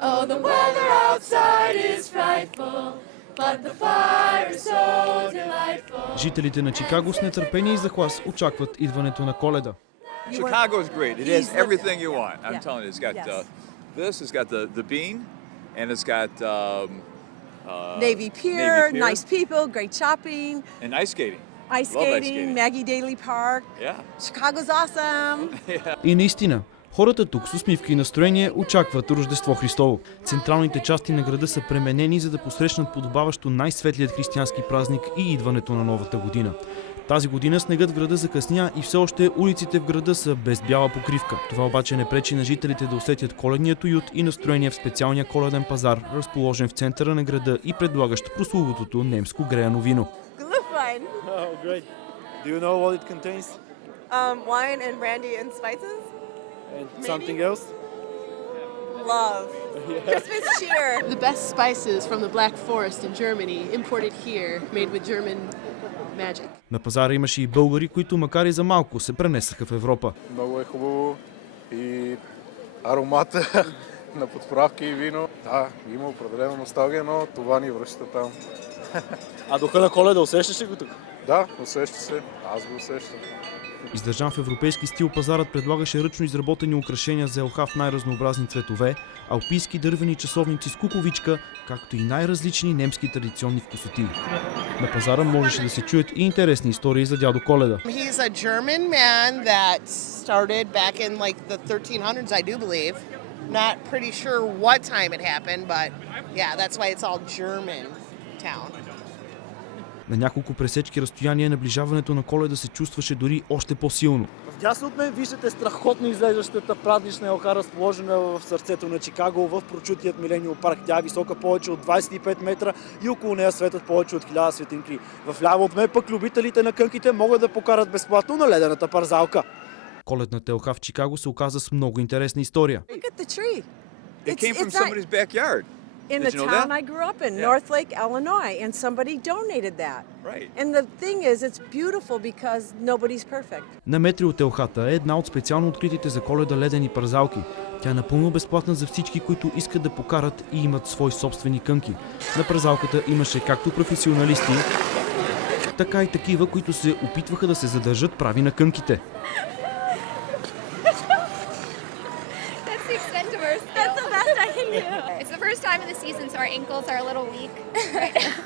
Oh, the weather outside is frightful, but the fire is so delightful. Жителите на Чикаго с нетърпение и захлас очакват идването на Коледа. Chicago is great. It has everything you want. I'm telling you, it's got this, it's got the bean, and it's got Navy Pier, nice people, great shopping, and ice skating. ice skating, Maggie Daley Park. Yeah. Chicago's awesome. И наистина, хората тук с усмивки и настроение очакват Рождество Христово. Централните части на града са пременени, за да посрещнат подобаващо най-светлият християнски празник и идването на новата година. Тази година снегът в града закъсня и все още улиците в града са без бяла покривка. Това обаче не пречи на жителите да усетят коледният уют и настроение в специалния коледен пазар, разположен в центъра на града и предлагащ прословутото немско греяно вино. Glühwein. Oh, great. Do you know what it contains? Wine and brandy and spices. And something else? Love. Christmas cheer. The best spices from the Black Forest in Germany, imported here, made with German magic. На пазара имаше и българи, които макар и за малко се пренесаха в Европа. Много е хубаво и аромата на подправки и вино. Да, има определена носталгия, но това ни връща там. А духа на Коледа усещаш ли го тук? Да, усеща се. Аз го усещам. Издържан в европейски стил, пазарът предлагаше ръчно изработени украшения за елха в най-разнообразни цветове, алпийски дървени часовници с куковичка, както и най-различни немски традиционни вкусоти. На пазара можеше да се чуят и интересни истории за дядо Коледа. He's a German man that started back in like the 1300s, I do believe. Not pretty sure what time it happened, but yeah, that's why it's all German town. На няколко пресечки разстояние наближаването на Коледа се чувстваше дори още по-силно. Вдясно от мен виждате страхотно изглеждащата празнична елха, разположена в сърцето на Чикаго, в прочутият Милениум парк. Тя е висока повече от 25 метра и около нея светят повече от 1000 светинки. В ляво от мен пък любителите на кънките могат да покарат безплатно на ледената парзалка. Коледната елха в Чикаго се оказа с много интересна история. Look at the tree. It came from somebody's backyard. In the town I grew up in, North Lake, Illinois, and somebody donated that. Right. And the thing is, it's beautiful because nobody's perfect. На метри от елхата е една от специално откритите за Коледа ледени парзалки. Тя е напълно безплатна за всички, които искат да покарат и имат свои собствени кънки. На парзалката имаше както професионалисти, така и такива, които се опитваха да се задържат прави на кънките. That's the best I can do. It's the first time of the season, so our ankles are a little weak right now.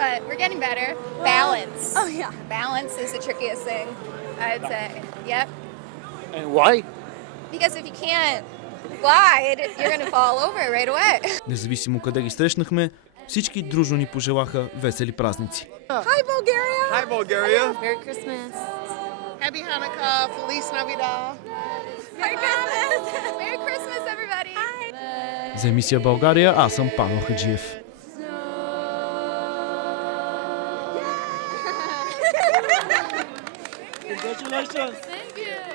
But we're getting better. Balance. Oh, yeah. Balance is the trickiest thing, I'd say. Yep. And why? Because if you can't glide, you're going to fall over right away. Независимо къде ги срещнахме, всички дружно ни пожелаха весели празници. Hi, Bulgaria. Hi, Bulgaria. Merry Christmas. Happy Hanukkah, Feliz Navidad. Merry Christmas. Merry Christmas, everybody. За емисия България, аз съм Павел Хаджиев. Congratulations! Thank you.